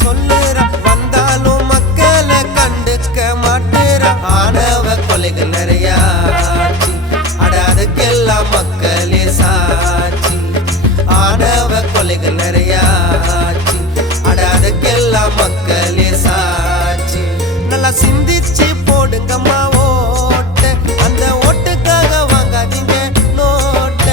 சொல்லுறா வந்தாலும் மக்களை கண்டுக்க மாட்டுறா ஆணவ கொலைகள் நிறையாச்சு அட அதுக்கெல்லாம் மக்களே சாட்சி ஆணவ கொலைகள் நிறையாச்சு அட அதுக்கெல்லாம் மக்களே சாட்சி நல்லா சிந்திச்சு போடுங்கம்மா ஓட்ட அந்த ஓட்டுக்காக வாங்காதீங்க நோட்ட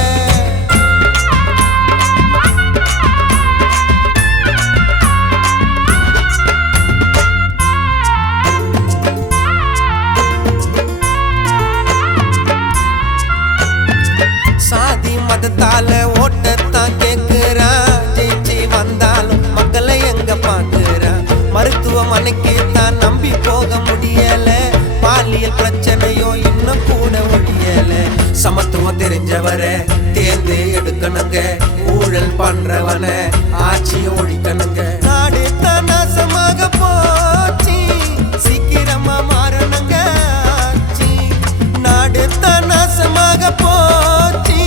சாதி மதத்தால ஓட்டத்தான் கேக்குறான் ஜெயிச்சு வந்தாலும் மக்களை எங்க பாக்குறான் மருத்துவமனைக்கு தான் நம்பி போக முடியல பாலியல் பிரச்சனையோ இன்னும் கூட ஒழியல சமத்துவம் தெரிஞ்சவர தேர்ந்து எடுக்கணுங்க ஊழல் பண்றவன ஆட்சியை ஒழிக்கணுங்க நாடு தான் நாசமாக போச்சு சீக்கிரமா மாறணுங்க ஆட்சி நாடு தான் நாசமாக போச்சு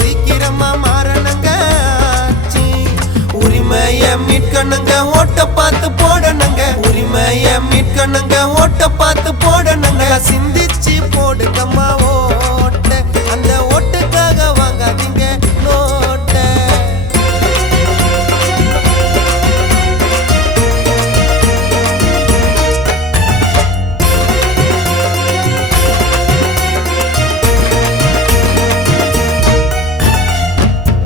சீக்கிரமா மாறணுங்க ஆட்சி உரிமைய மீட்கணுங்க ஓட்ட பார்த்து போடணுங்க உரிமைய மீட்கணுங்க ஓட்ட பார்த்து போடணுங்க சிந்திச்சு போடுங்கம்மா ஓட்ட அந்த ஓட்டுக்காக வாங்காதீங்க நோட்ட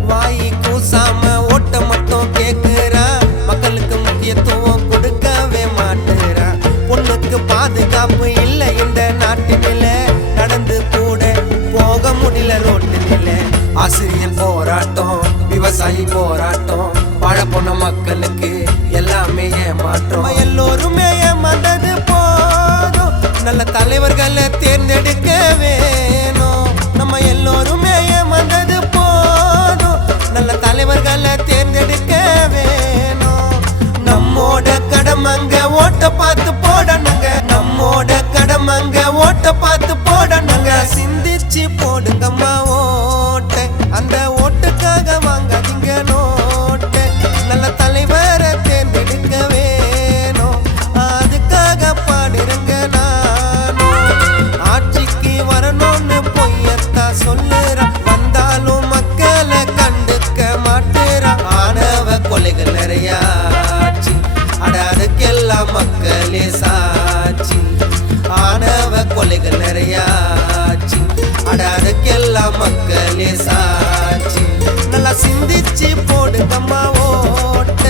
வாய் கூசாம ஓட்ட மட்டும் கேக்குறா மக்களுக்கு முக்கியத்துவம் கொடுக்கவே மாட்டுறா பொண்ணுக்கு பாதுகாப்பு இல்லை இந்த நாட்டினில நடந்து கூட போக முடியல ரோட்டினில ஆசிரியர் போராட்டம் விவசாயி போராட்டம் பழப்பொண்ண மக்களுக்கு எல்லாமே ஏமாற்றம் எல்லோருமே ஏமாந்தது போதும் நல்ல தலைவர்களை தேர்ந்தெடுக்க வேணும் நம்ம எல்லோருமே ஏமாந்தது போதும் நல்ல தலைவர்களை தேர்ந்தெடுக்க வேணும் நம்மோட கடமங்க ஓட்ட பார்த்து போடணுங்க நம்மோட கடமங்க ஓட்ட பார்த்து போடணுங்க சிந்திச்சு போடுங்கம்மா ஓட்ட அந்த ஓட்டுக்காக வாங்காதீங்க நோட்ட நல்ல தலைவரை தேர்ந்தெடுக்க வேணும் அதுக்காக பாடுறங்க நானும் ஆட்சிக்கு வரணும்னு பொய்யத்தா சொல்லுறா வந்தாலும் மக்களை கண்டுக்க மாட்டுறா ஆணவ கொலைகள் நிறையாச்சு அட அதுக்கெல்லாம் மக்களே சாட்சி ஆணவ கொலைகள் நிறையாச்சு அட அதுக்கெல்லாம் மக்களே சாட்சி நல்லா சிந்திச்சு போடுங்கம்மா ஓட்ட